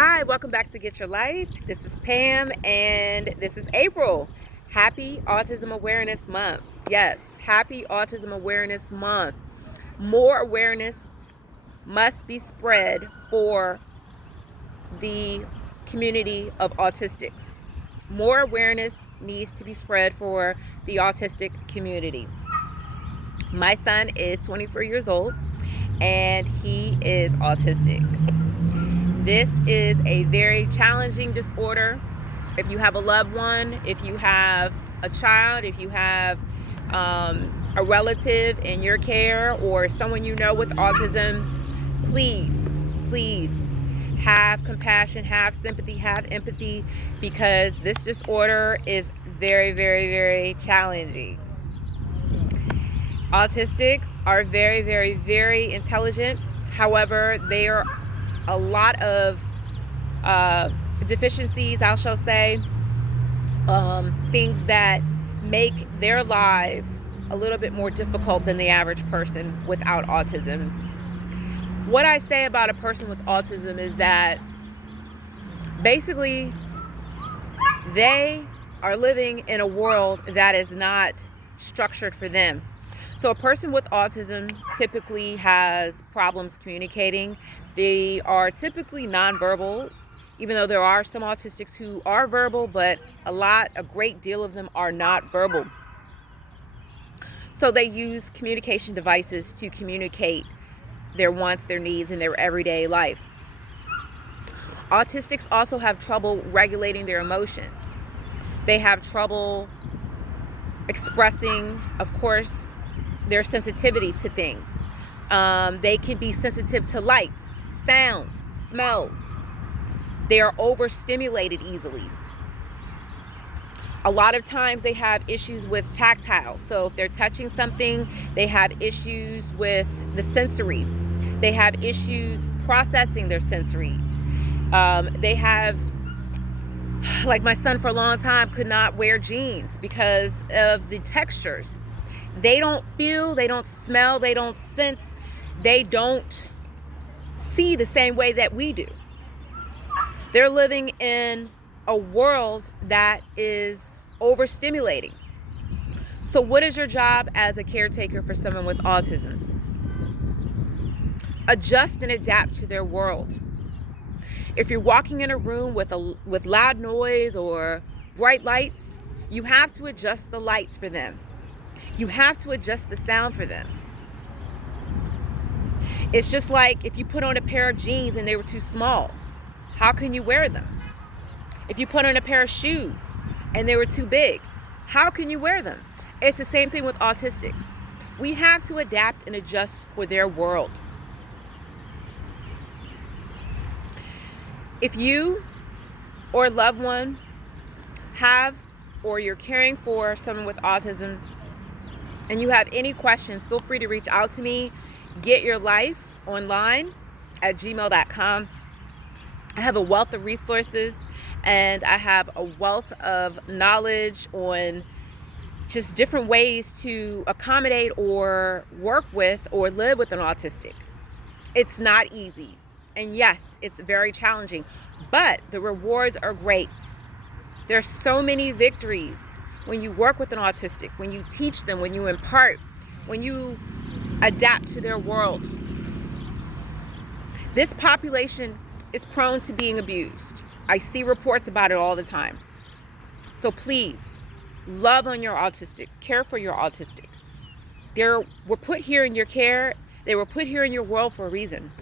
Hi, welcome back to Get Your Life. This is Pam and this is April. Happy Autism Awareness Month. Yes, happy Autism Awareness Month. More awareness must be spread for the community of autistics. More awareness needs to be spread for the autistic community. My son is 24 years old and he is autistic. This is a very challenging disorder. If you have a loved one, if you have a child, if you have a relative in your care or someone you know with autism, please have compassion, have sympathy, have empathy, because this disorder is very, very, very challenging. Autistics are very, very, very intelligent. However, they are a lot of deficiencies, I shall say, things that make their lives a little bit more difficult than the average person without autism. What I say about a person with autism is that basically they are living in a world that is not structured for them. So a person with autism typically has problems communicating. They are typically nonverbal, even though there are some autistics who are verbal, but a great deal of them are not verbal. So they use communication devices to communicate their wants, their needs in their everyday life. Autistics also have trouble regulating their emotions. They have trouble expressing, of course, their sensitivities to things. They can be sensitive to lights, sounds, smells. They are overstimulated easily. A lot of times they have issues with tactile. So if they're touching something, they have issues with the sensory. They have issues processing their sensory. They have, like my son for a long time could not wear jeans because of the textures. They don't feel, they don't smell, they don't sense, they don't see the same way that we do. They're living in a world that is overstimulating. So what is your job as a caretaker for someone with autism? Adjust and adapt to their world. If you're walking in a room with loud noise or bright lights, you have to adjust the lights for them. You have to adjust the sound for them. It's just like if you put on a pair of jeans and they were too small, how can you wear them? If you put on a pair of shoes and they were too big, how can you wear them? It's the same thing with autistics. We have to adapt and adjust for their world. If you or a loved one have, or you're caring for someone with autism, and you have any questions, feel free to reach out to me. getyourlifeonline@gmail.com. I have a wealth of resources and I have a wealth of knowledge on just different ways to accommodate or work with or live with an autistic. It's not easy. And yes, it's very challenging, but the rewards are great. There's so many victories when you work with an autistic, when you teach them, when you impart, when you adapt to their world. This population is prone to being abused. I see reports about it all the time. So please, love on your autistic, care for your autistic. They were put here in your care, they were put here in your world for a reason.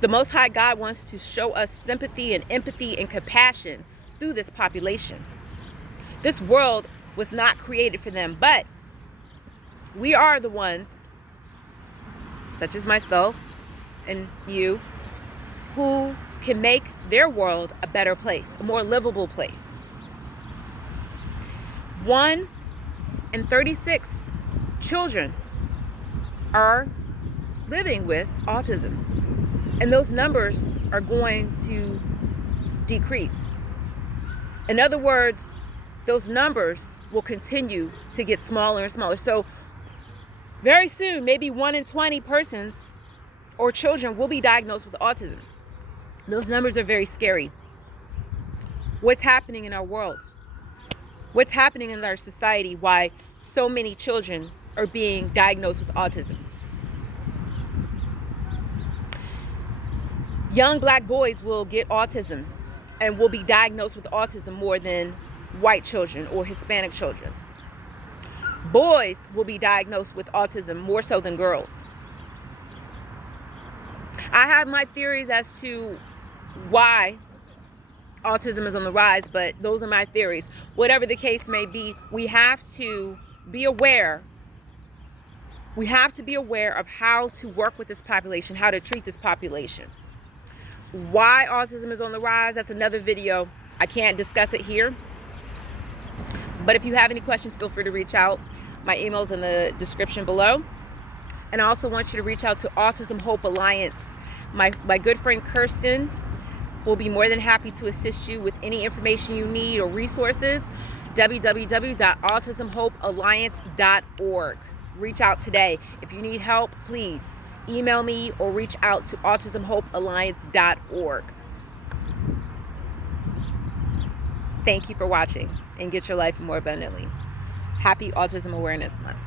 The Most High God wants to show us sympathy and empathy and compassion through this population. This world was not created for them, but we are the ones, such as myself and you, who can make their world a better place, a more livable place. 1 in 36 children are living with autism, and those numbers are going to decrease. In other words, those numbers will continue to get smaller and smaller. So very soon, maybe 1 in 20 persons or children will be diagnosed with autism. Those numbers are very scary. What's happening in our world? What's happening in our society? Why so many children are being diagnosed with autism? Young black boys will get autism and will be diagnosed with autism more than white children or Hispanic children. Boys will be diagnosed with autism more so than girls. I have my theories as to why autism is on the rise, but those are my theories. Whatever the case may be, we have to be aware. We have to be aware of how to work with this population, how to treat this population. Why autism is on the rise, that's another video. I can't discuss it here. But if you have any questions, feel free to reach out. My email is in the description below. And I also want you to reach out to Autism Hope Alliance. My good friend Kirsten will be more than happy to assist you with any information you need or resources. www.autismhopealliance.org. Reach out today. If you need help, please email me or reach out to autismhopealliance.org. Thank you for watching, and get your life more abundantly. Happy Autism Awareness Month.